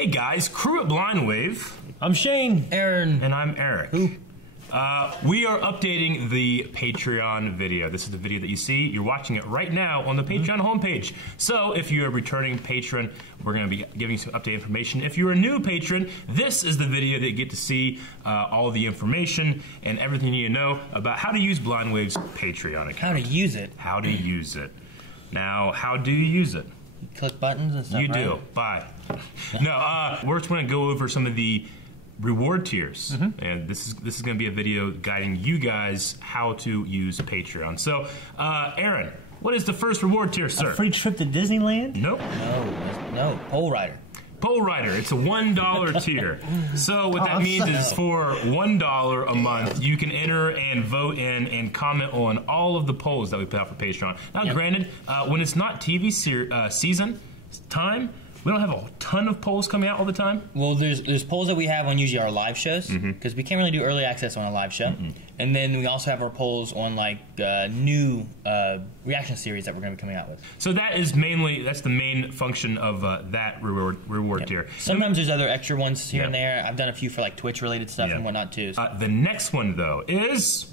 Hey guys, crew at Blind Wave. I'm Shane. Aaron. And I'm Eric. Who? We are updating the Patreon video. This is the video that you see. You're watching it right now on the Patreon homepage. So if you're a returning patron, we're going to be giving you some update information. If you're a new patron, this is the video that you get to see all the information and everything you need to know about how to use Blind Wave's Patreon account. How to use it. How to use it. Now, how do you use it? You click buttons and stuff, You right? do. Bye. No, we're just going to go over some of the reward tiers, and this is going to be a video guiding you guys how to use Patreon. So, Aaron, what is the first reward tier, sir? A free trip to Disneyland? Nope. No, Pole Rider. Pole Rider. It's a $1 tier. So what that means is for $1 a month, you can enter and vote in and comment on all of the polls that we put out for Patreon. Now, granted, when it's not TV season time, we don't have a ton of polls coming out all the time. Well, there's polls that we have on usually our live shows, because we can't really do early access on a live show. And then we also have our polls on like new reaction series that we're going to be coming out with. So that is that's the main function of that reward tier. Sometimes there's other extra ones here and there. I've done a few for like Twitch related stuff and whatnot too. The next one though is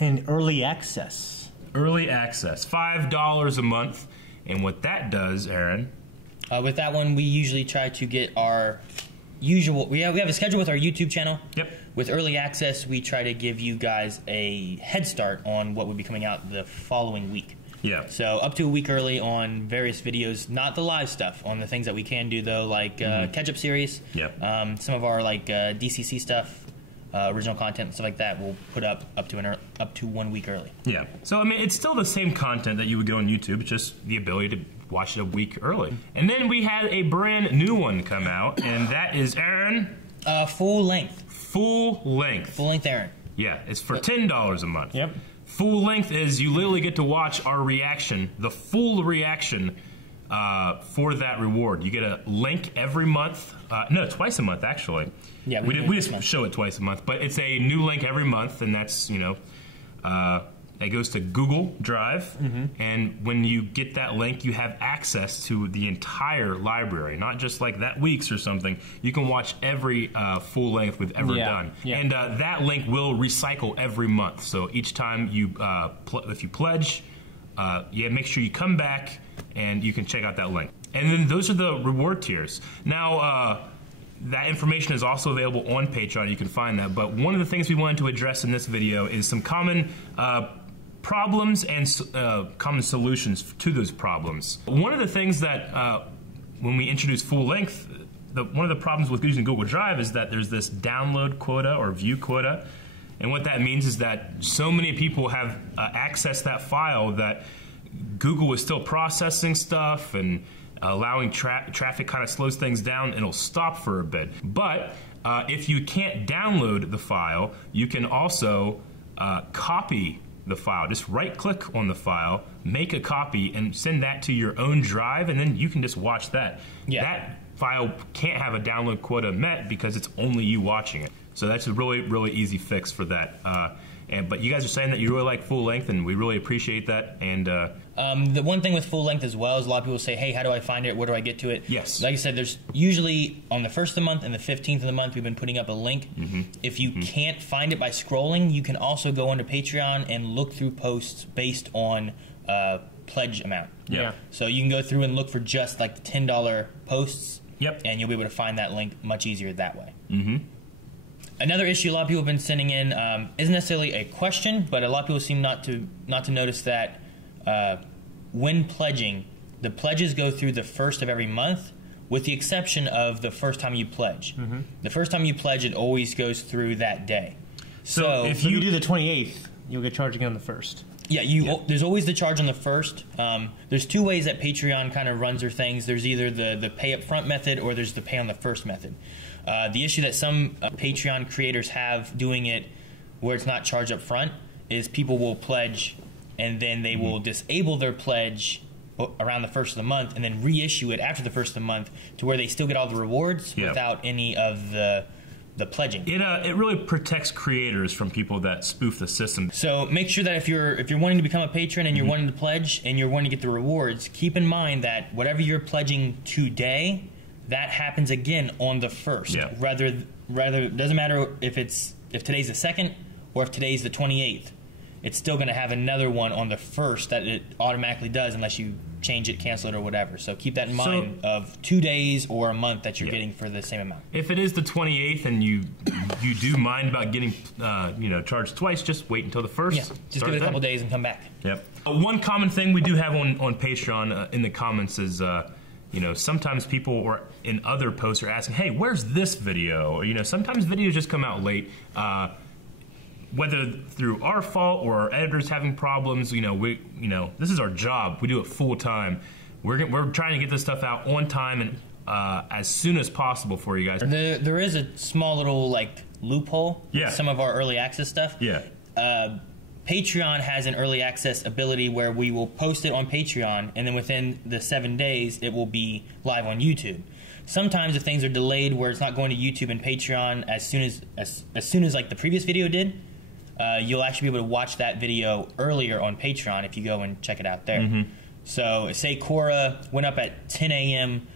an early access. Early access, $5 a month, and what that does, Aaron. With that one, we usually try to get our usual. We have a schedule with our YouTube channel. Yep. With early access, we try to give you guys a head start on what would be coming out the following week. Yeah. So up to a week early on various videos, not the live stuff. On the things that we can do though, like catch-up series. Yep. Some of our like DCC stuff. Original content and stuff like that we'll put up to 1 week early. Yeah. So I mean, it's still the same content that you would get on YouTube. It's just the ability to watch it a week early. And then we had a brand new one come out, and that is Aaron. Full length. Full length. Full length Aaron. Yeah. It's for $10 a month. Yep. Full length is you literally get to watch our reaction, the full reaction. For that reward, you get a link every month. No, twice a month actually. Yeah, we just show it twice a month, but it's a new link every month, and that's it goes to Google Drive, and when you get that link, you have access to the entire library, not just like that week's or something. You can watch every full length we've ever done, and that link will recycle every month. So each time you if you pledge, make sure you come back and you can check out that link. And then those are the reward tiers. Now, that information is also available on Patreon. You can find that. But one of the things we wanted to address in this video is some common problems and common solutions to those problems. One of the things that when we introduce full length, one of the problems with using Google Drive is that there's this download quota or view quota. And what that means is that so many people have accessed that file that Google is still processing stuff, and allowing traffic kind of slows things down, and it'll stop for a bit. But if you can't download the file, you can also copy the file. Just right-click on the file, make a copy, and send that to your own drive, and then you can just watch that. Yeah. That file can't have a download quota met because it's only you watching it. So that's a really, really easy fix for that. But you guys are saying that you really like full length, and we really appreciate that. And the one thing with full length as well is a lot of people say, hey, how do I find it? Where do I get to it? Yes. Like I said, there's usually on the 1st of the month and the 15th of the month, we've been putting up a link. If you can't find it by scrolling, you can also go onto Patreon and look through posts based on pledge amount. Yeah. So you can go through and look for just like the $10 posts. Yep. And you'll be able to find that link much easier that way. Another issue a lot of people have been sending in isn't necessarily a question, but a lot of people seem not to notice that when pledging, the pledges go through the 1st of every month, with the exception of the first time you pledge. The first time you pledge, it always goes through that day. So If you do the 28th, you'll get charged again on the 1st. Yeah, there's always the charge on the 1st. There's two ways that Patreon kind of runs their things. There's either the pay up front method, or there's the pay on the 1st method. The issue that some Patreon creators have doing it where it's not charged up front is people will pledge and then they will disable their pledge around the 1st of the month and then reissue it after the 1st of the month to where they still get all the rewards without any of the pledging. It really protects creators from people that spoof the system. So make sure that if you're wanting to become a patron and you're wanting to pledge and you're wanting to get the rewards, keep in mind that whatever you're pledging today, that happens again on the 1st. Yeah. Rather, it doesn't matter if today's the 2nd or if today's the 28th. It's still going to have another one on the 1st that it automatically does unless you change it, cancel it, or whatever. So keep that in mind of 2 days or a month that you're getting for the same amount. If it is the 28th and you do mind about getting charged twice, just wait until the 1st. Yeah, just give it a couple days and come back. Yep. One common thing we do have on Patreon in the comments is sometimes people or in other posts are asking, hey, where's this video? Or sometimes videos just come out late. Whether through our fault or our editors having problems, this is our job. We do it full time. We're trying to get this stuff out on time and as soon as possible for you guys. There is a small little loophole. Yeah. With some of our early access stuff. Yeah. Patreon has an early access ability where we will post it on Patreon, and then within the 7 days, it will be live on YouTube. Sometimes if things are delayed where it's not going to YouTube and Patreon as soon as like the previous video did, you'll actually be able to watch that video earlier on Patreon if you go and check it out there. Mm-hmm. So say Cora went up at 10 a.m.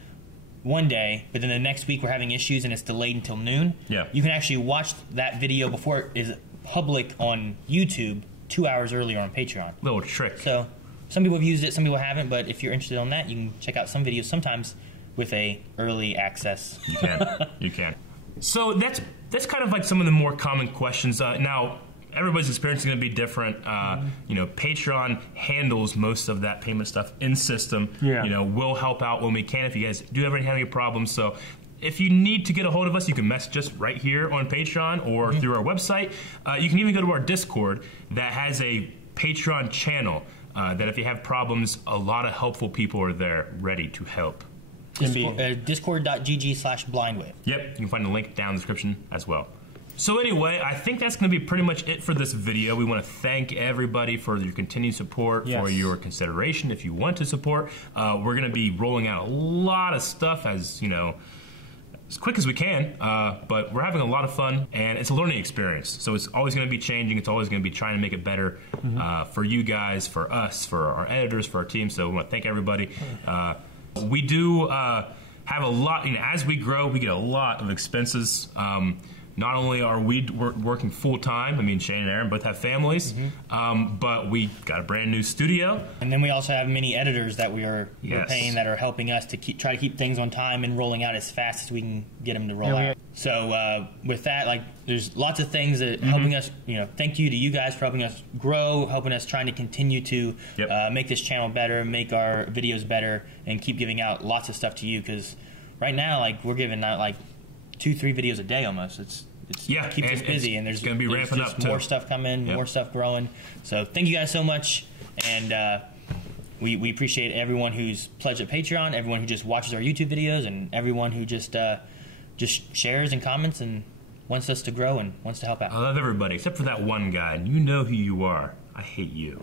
one day, but then the next week we're having issues and it's delayed until noon. Yeah. You can actually watch that video before it is public on YouTube 2 hours earlier on Patreon. Little trick. So some people have used it, some people haven't, but if you're interested on that, you can check out some videos sometimes with a early access. You can. You can. So that's kind of like some of the more common questions. Now, everybody's experience is going to be different. Patreon handles most of that payment stuff in system. Yeah. We'll help out when we can if you guys do ever have any problems. So if you need to get a hold of us, you can message us right here on Patreon or through our website. You can even go to our Discord that has a Patreon channel that if you have problems, a lot of helpful people are there ready to help. Discord.gg/blindwave. Yep, you can find the link down in the description as well. So anyway, I think that's going to be pretty much it for this video. We want to thank everybody for your continued support, for your consideration if you want to support. We're going to be rolling out a lot of stuff as quick as we can, but we're having a lot of fun, and it's a learning experience. So it's always going to be changing. It's always going to be trying to make it better for you guys, for us, for our editors, for our team. So we want to thank everybody. We do have a lot, as we grow, we get a lot of expenses. Not only are we working full-time, Shane and Aaron both have families, but we got a brand new studio. And then we also have many editors that we're paying that are helping us to try to keep things on time and rolling out as fast as we can get them to roll out. So with that, there's lots of things that helping us, thank you to you guys for helping us grow, helping us trying to continue to make this channel better, make our videos better, and keep giving out lots of stuff to you, because right now, we're giving out 2-3 videos a day almost. It keeps us busy, and there's going to be ramping up more stuff coming, more stuff growing. So thank you guys so much, and we appreciate everyone who's pledged at Patreon, everyone who just watches our YouTube videos, and everyone who just shares and comments and wants us to grow and wants to help out. I love everybody except for that one guy, and you know who you are. I hate you.